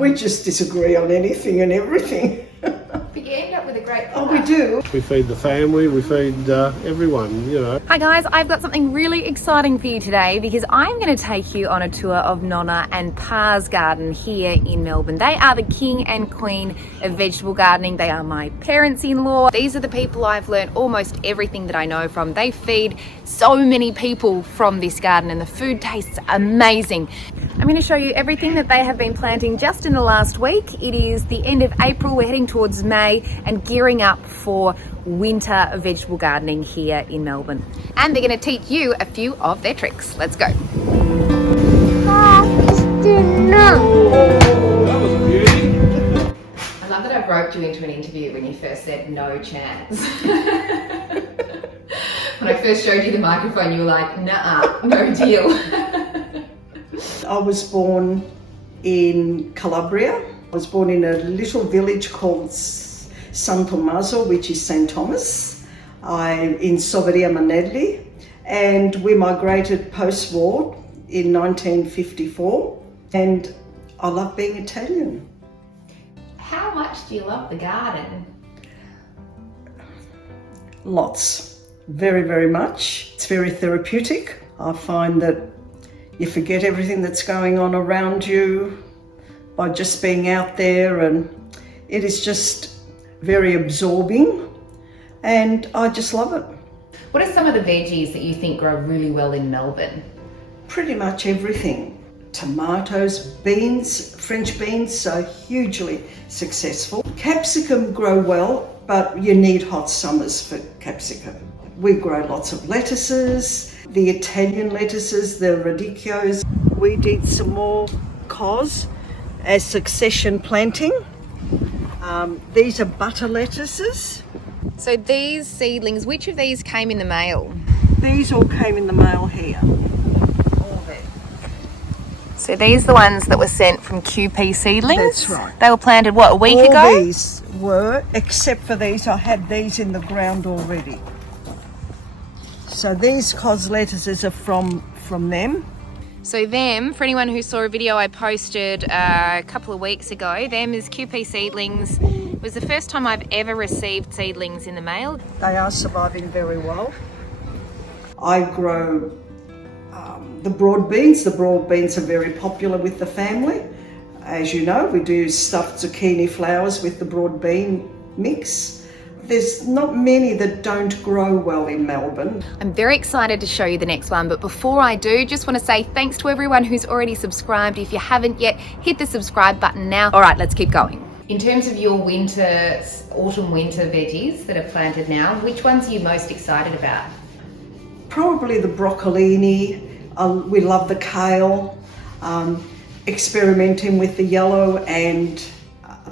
We just disagree on anything and everything. But you end up with a great Oh, we do. We feed the family, we feed everyone, you know. Hi guys, I've got something really exciting for you today because I'm going to take you on a tour of Nonna and Pa's garden here in Melbourne. They are the king and queen of vegetable gardening. They are my parents-in-law. These are the people I've learned almost everything that I know from. They feed so many people from this garden and the food tastes amazing. I'm going to show you everything that they have been planting just in the last week. It is the end of April, we're heading towards May and gearing up for winter vegetable gardening here in Melbourne. And they're going to teach you a few of their tricks. Let's go. That was a beauty. I love that I've roped you into an interview when you first said no chance. When I first showed you the microphone, you were like, nah, no deal. I was born in Calabria. I was born in a little village called San Tommaso, which is St. Thomas, in Soveria Manelli, and we migrated post-war in 1954, and I love being Italian. How much do you love the garden? Lots, very, very much. It's very therapeutic. I find that you forget everything that's going on around you by just being out there, and it is just very absorbing, and I just love it. What are some of the veggies that you think grow really well in Melbourne? Pretty much everything. Tomatoes, beans, French beans are hugely successful. Capsicum grow well, but you need hot summers for capsicum. We grow lots of lettuces, the Italian lettuces, the radicchios. We did some more cos as succession planting. These are butter lettuces. So these seedlings, which of these came in the mail? These all came in the mail here. All of it. So these are the ones that were sent from QP Seedlings? That's right. They were planted, what, a week All ago? these were, except for these, I had these in the ground already. So these cos lettuces are from them. So them, for anyone who saw a video I posted a couple of weeks ago, them is QP Seedlings. It was the first time I've ever received seedlings in the mail. They are surviving very well. I grow the broad beans. The broad beans are very popular with the family. As you know, we do stuffed zucchini flowers with the broad bean mix. There's not many that don't grow well in Melbourne. I'm very excited to show you the next one, but before I do, just want to say thanks to everyone who's already subscribed. If you haven't yet, hit the subscribe button now. All right, let's keep going. In terms of your autumn-winter veggies that are planted now, which ones are you most excited about? Probably the broccolini. We love the kale. Experimenting with the yellow and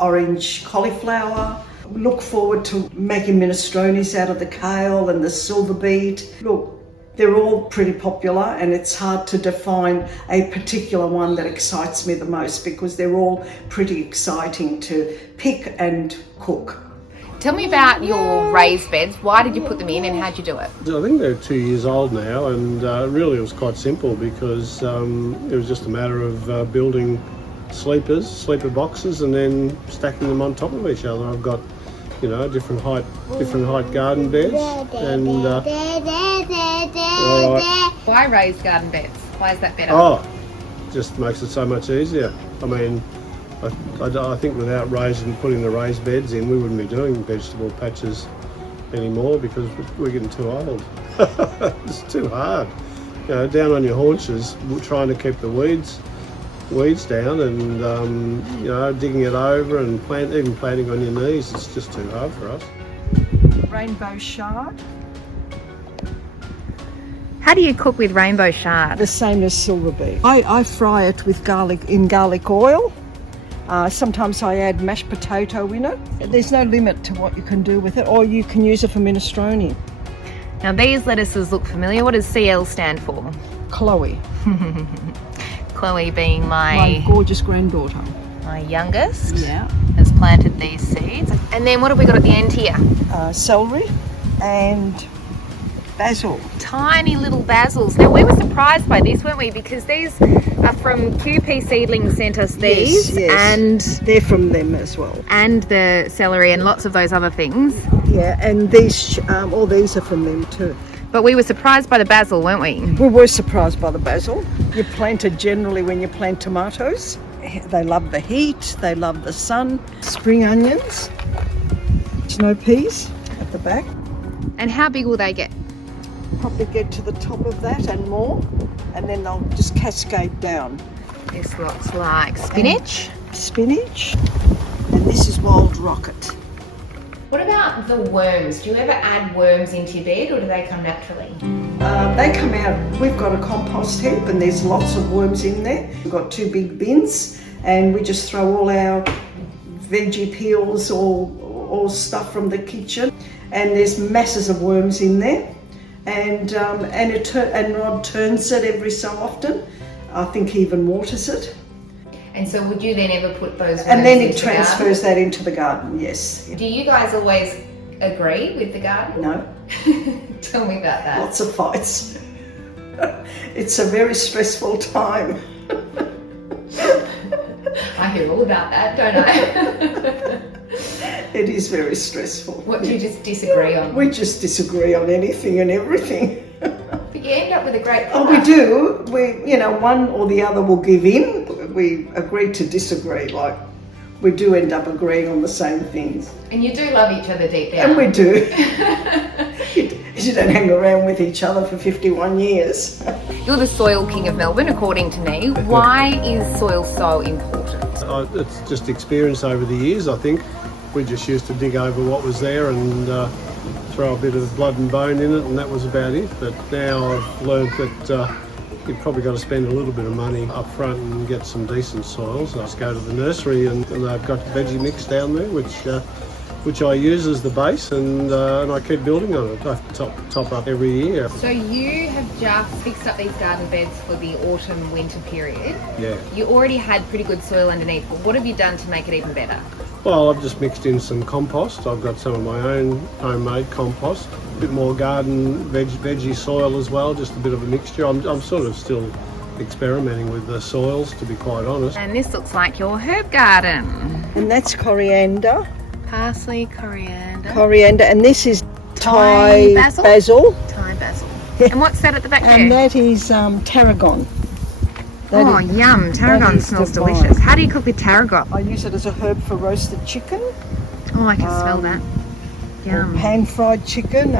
orange cauliflower. Look forward to making minestrones out of the kale and the silver beet. Look, they're all pretty popular, and it's hard to define a particular one that excites me the most because they're all pretty exciting to pick and cook. Tell me about your raised beds. Why did you put them in and how'd you do it? I think they're 2 years old now, and really it was quite simple because it was just a matter of building sleeper boxes and then stacking them on top of each other. I've got, you know, different height garden beds, and Why raised garden beds? Why is that better? oh, just makes it so much easier. I mean, I think without putting the raised beds in, we wouldn't be doing vegetable patches anymore because we're getting too old. It's too hard. You know, down on your haunches, trying to keep the weeds down, and you know, digging it over and even planting on your knees, it's just too hard for us. Rainbow chard. How do you cook with rainbow chard? The same as silver beet. I fry it with garlic oil. Sometimes I add mashed potato in it. There's no limit to what you can do with it, or you can use it for minestrone. Now these lettuces look familiar. What does CL stand for? Chloe. Chloe being My gorgeous granddaughter. my youngest, Yeah. has planted these seeds. And then what have we got at the end here? Celery and basil. Tiny little basils. Now we were surprised by this, weren't we? Because these are from QP Seedlings sent us these, Yes, yes. and They're from them as well. the celery and lots of those other things. Yeah, and these, all these are from them too. But we were surprised by the basil, weren't we? We were surprised by the basil. You plant it generally when you plant tomatoes. They love the heat, they love the sun. Spring onions, snow peas at the back. And how big will they get? Probably get to the top of that and more, and then they'll just cascade down. This looks like spinach. Spinach, and this is wild rocket. What about the worms? Do you ever add worms into your bed, or do they come naturally? They come out, we've got a compost heap and there's lots of worms in there. We've got 2 big bins and we just throw all our veggie peels or stuff from the kitchen, and there's masses of worms in there. And Rod turns it every so often. I think he even waters it. And so would you then ever put those worms And then it into the transfers garden? that into the garden, yes. Do you guys always agree with the garden? No, Tell me about that. lots of fights. It's a very stressful time. I hear all about that, don't I? It is very stressful. What do you just disagree on? We just disagree on anything and everything. But you end up with a great Oh, product. we do. One or the other will give in. We agree to disagree. Like, we do end up agreeing on the same things. And you do love each other deep down. And we do. You don't hang around with each other for 51 years. You're the soil king of Melbourne, according to me. Why is soil so important? It's just experience over the years, I think. We just used to dig over what was there and throw a bit of blood and bone in it, and that was about it. But now I've learned that you've probably got to spend a little bit of money up front and get some decent soils. I just go to the nursery and they've got veggie mix down there, which I use as the base, and I keep building on it. I top up every year. So you have just fixed up these garden beds for the autumn-winter period. Yeah. You already had pretty good soil underneath, but what have you done to make it even better? Well, I've just mixed in some compost. I've got some of my own homemade compost, a bit more garden veggie soil as well, just a bit of a mixture. I'm sort of still experimenting with the soils, to be quite honest. And this looks like your herb garden. And that's coriander. Parsley, coriander, And this is Thai Thai basil. Thai basil. And what's that at the back And there? that is tarragon. Oh, yum. Tarragon is smells divine. delicious. How do you cook with tarragon? I use it as a herb for roasted chicken, Oh, I can smell that. Yum. pan-fried chicken.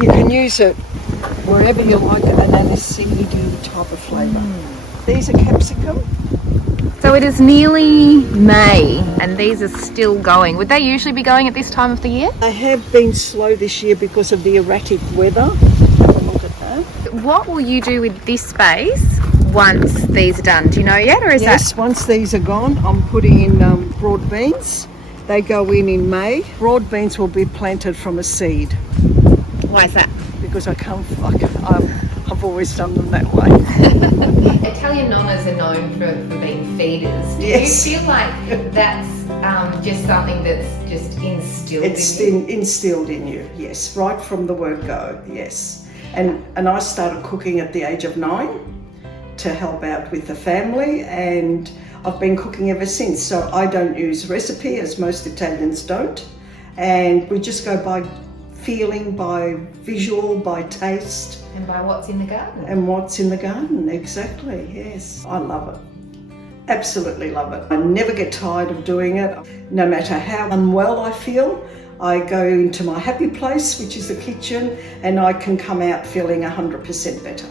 You can use it wherever you like it, and then this seedy type of flavour. These are capsicum. So it is nearly May and these are still going. Would they usually be going at this time of the year? They have been slow this year because of the erratic weather. Have a look at that. What will you do with this space once these are done? Do you know yet, or is Yes, once these are gone, I'm putting in broad beans. They go in May. Broad beans will be planted from a seed that... Why is that? because I've always done them that way. Italian nonnas are known for being feeders. Do Yes. you feel like that's just something that's just instilled It's in you? instilled in you, yes, right from the word go, yes. And I started cooking at the age of 9 to help out with the family, and I've been cooking ever since. So I don't use recipe, as most Italians don't, and we just go by feeling, by visual, by taste. And by what's in the garden. And what's in the garden, exactly, yes. I love it. Absolutely love it. I never get tired of doing it. No matter how unwell I feel, I go into my happy place, which is the kitchen, and I can come out feeling 100% better.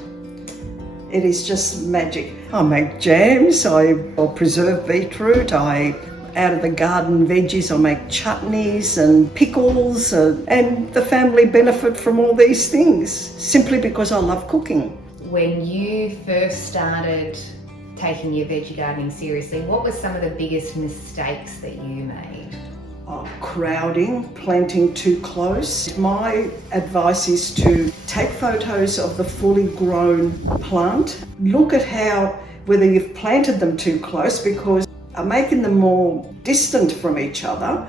It is just magic. I make jams, I'll preserve beetroot, out of the garden veggies, I make chutneys and pickles, and the family benefit from all these things simply because I love cooking. When you first started taking your veggie gardening seriously, what were some of the biggest mistakes that you made? Crowding, planting too close. My advice is to take photos of the fully grown plant. Look at whether you've planted them too close, because making them more distant from each other,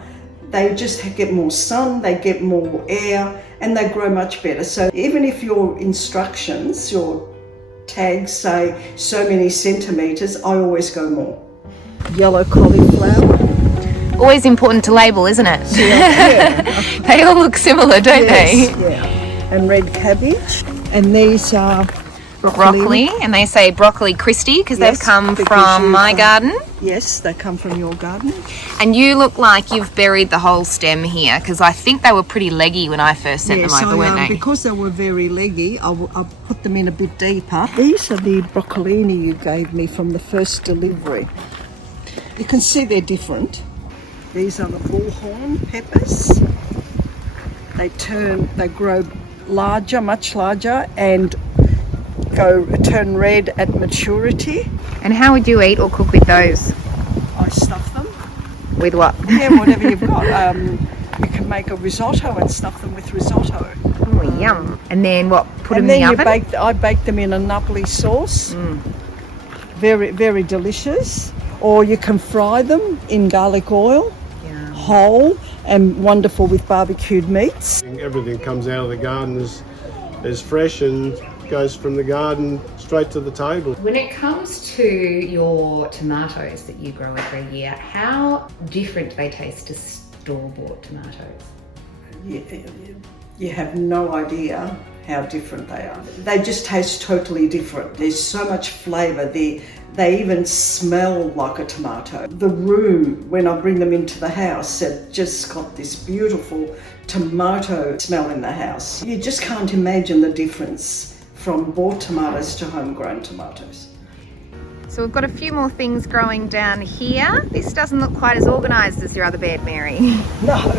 they just get more sun, they get more air, and they grow much better. So even if your instructions, your tags say so many centimetres, I always go more. Yellow cauliflower. Always important to label, isn't it? Yeah. They all look similar, don't Yes, they? yeah. And red cabbage. And these are Broccoli, and they say broccoli Christie because Yes, they've come because from you've, my garden. Yes, they come from your garden. And you look like you've buried the whole stem here because I think they were pretty leggy when I first sent them over, weren't they? Because they were very leggy, I put them in a bit deeper. These are the broccolini you gave me from the first delivery. You can see they're different. These are the bullhorn peppers. They grow larger, much larger, and turn red at maturity. And how would you eat or cook with those? I stuff them. With what? Yeah, whatever you've got. You can make a risotto and stuff them with risotto. Oh, yum. And then what? Put And them in then the oven? I bake them in a Napoli sauce. Very, very delicious. Or you can fry them in garlic oil, whole, and wonderful with barbecued meats. Everything comes out of the garden is fresh and goes from the garden straight to the table. When it comes to your tomatoes that you grow every year, how different do they taste to store-bought tomatoes? You have no idea how different they are. They just taste totally different. There's so much flavour. They even smell like a tomato. The room, when I bring them into the house, it just got this beautiful tomato smell in the house. You just can't imagine the difference from bought tomatoes to homegrown tomatoes. So we've got a few more things growing down here. This doesn't look quite as organised as your other bed, Mary. No.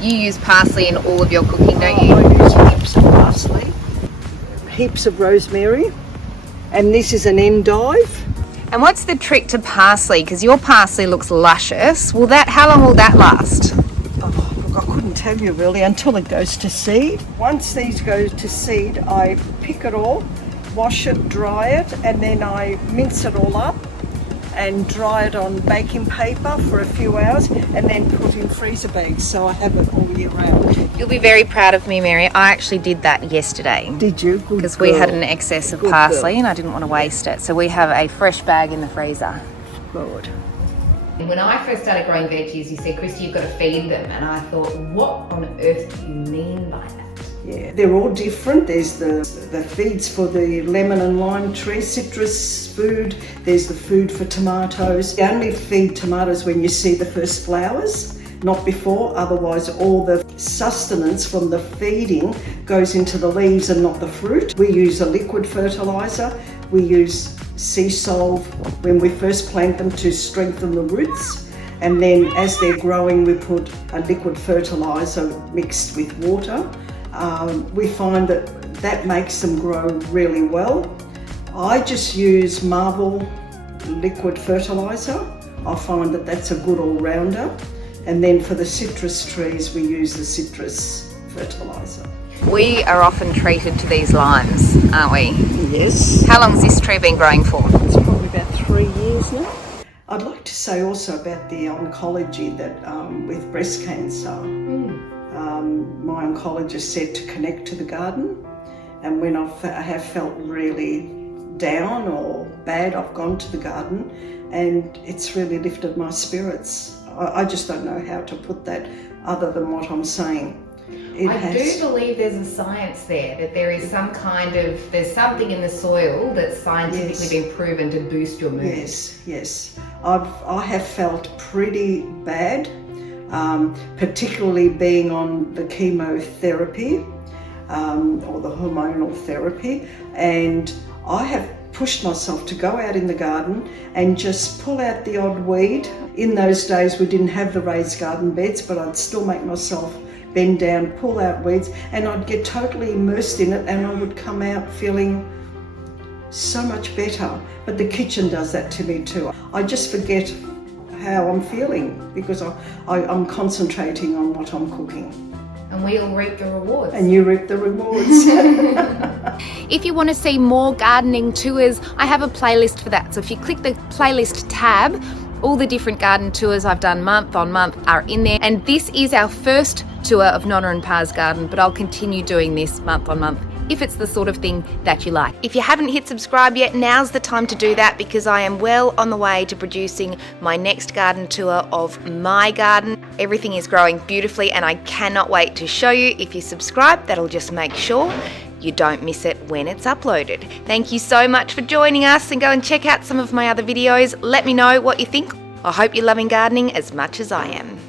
You use parsley in all of your cooking, don't you? I use heaps of parsley, heaps of rosemary, and this is an endive. And what's the trick to parsley? Because your parsley looks luscious. How long will that last? Oh, look, I couldn't tell you really until it goes to seed. Once these go to seed, I pick it all, wash it, dry it, and then I mince it all up and dry it on baking paper for a few hours and then put in freezer bags so I have it all year round. You'll be very proud of me, Mary. I actually did that yesterday. Did you? Good Because we had girl. an excess of Good parsley girl. and I didn't want to waste it. So we have a fresh bag in the freezer. Good. When I first started growing veggies, you said, Christy, you've got to feed them. And I thought, what on earth do you mean by that? Yeah, they're all different. There's the feeds for the lemon and lime tree, citrus food. There's the food for tomatoes. You only feed tomatoes when you see the first flowers, not before. Otherwise, all the sustenance from the feeding goes into the leaves and not the fruit. We use a liquid fertiliser. We use sea salt when we first plant them to strengthen the roots. And then as they're growing, we put a liquid fertiliser mixed with water. We find that makes them grow really well. I just use Marvel liquid fertiliser. I find that that's a good all-rounder. And then for the citrus trees, we use the citrus fertiliser. We are often treated to these limes, aren't we? Yes. How long has this tree been growing for? It's probably about 3 years now. I'd like to say also about the oncology that with breast cancer. My oncologist said to connect to the garden, and when I have felt really down or bad, I've gone to the garden and it's really lifted my spirits. I just don't know how to put that other than what I'm saying. I do believe there's a science there, that there is there's something in the soil that's scientifically been proven to boost your mood. Yes. I have felt pretty bad. Particularly being on the chemotherapy or the hormonal therapy, and I have pushed myself to go out in the garden and just pull out the odd weed. In those days we didn't have the raised garden beds, but I'd still make myself bend down, pull out weeds, and I'd get totally immersed in it and I would come out feeling so much better. But the kitchen does that to me too. I just forget how I'm feeling because I'm concentrating on what I'm cooking. And we'll reap the rewards. And you reap the rewards. If you want to see more gardening tours, I have a playlist for that. So if you click the playlist tab, all the different garden tours I've done month on month are in there. And this is our first tour of Nonna and Pa's garden, but I'll continue doing this month on month if it's the sort of thing that you like. If you haven't hit subscribe yet, now's the time to do that, because I am well on the way to producing my next garden tour of my garden. Everything is growing beautifully and I cannot wait to show you. If you subscribe, that'll just make sure you don't miss it when it's uploaded. Thank you so much for joining us, and go and check out some of my other videos. Let me know what you think. I hope you're loving gardening as much as I am.